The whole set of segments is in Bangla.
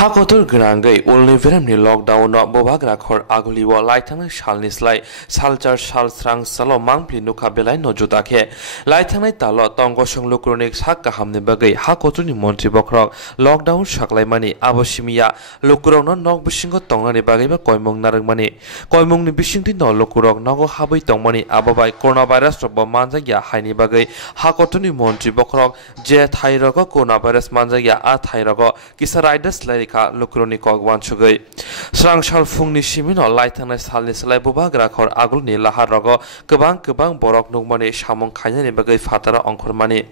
Hakotor Grangai, only very lockdown, not Bobagra or Aguli or Lightning Shalnis like Salchar Shalstrang Salo Mampli Nukabela no Jutake. Lightning Talo, Tongo Shong Lukuronics, Hakaham the Bagay, Hakotuni Monty Bokrok, Lockdown Shaklay Money, Aboshimia, Lukurok no Bishingo Tonga Bagay, Koimong Naragmani, Koimong the Bishinti no Lukurok, Nogo Habi Tongmani, Ababai, Coronavirus, Manzaya, Haini Bagay, Hakotuni Monty Bokrok, Jet Hyroko, Coronavirus Manzaya, at Hyrogo, Kisaridas Lerika, Lukurok, one sugar. Srang shall fungni shimino, lighten as Halis Labubagra or Aguni, laharo, Kabang, Borok Nugmani, Shamon Kayani Bagay Fatara Ongkhormani.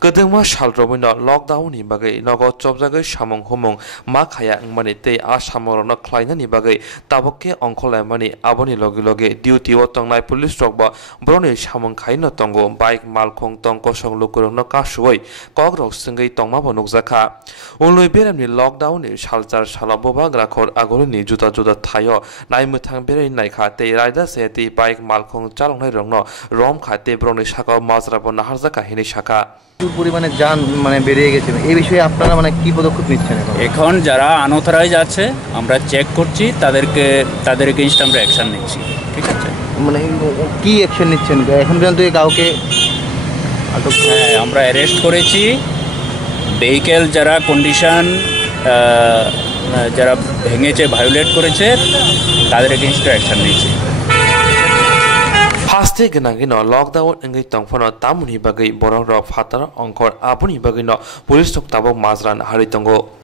Kaduma shall Robino, Lockdownni Bagay, Nogo Chobzagay, Shamon Homong, Makaya Mani, Te Ashamorona, Kleinani Bagay, Taboke, Ongkhorlaikha, Aboni Logiloge, Duty Otongai Police Drogba, Brony Shamon Kaino Tongo, Bike Malkong Tonko Shong Lukurok no Kashuay, Kogrok Singay Tongmabo Nugzaka. Only Beremni Lockdownni Shalchar Shalabobagra or Agolini Juta Tayo, Naimutang Beri Naika, Te Raida Seti, Bike Malkong Chalong Rono, Rom Kate Brony Shaka, Mazrabo Naharzaka Hinishaka. পরিমাণে যান মানে বেরিয়ে গেছে এই বিষয়ে আপনারা মানে কি পদক্ষেপ নিচ্ছেন এখন যারা আনঅথরাইজ আছে আমরা চেক করছি তাদের এগেইনস্ট আমরা অ্যাকশন নিচ্ছি ঠিক আছে মানে কি অ্যাকশন নিচ্ছেন এখন পর্যন্ত কাউকে আটক আমরা অ্যারেস্ট করেছি ভেহিকল যারা কন্ডিশন যারা ভেঙেছে ভায়োলেট করেছে তাদের এগেইনস্ট অ্যাকশন নিচ্ছি Paste Ganagino, lockdown and get Tongfano, Tamuni Bagay, Borok, Fatara, Ongkhor, Aboni Bagino, Police took Tabo Mazran, Haritongo.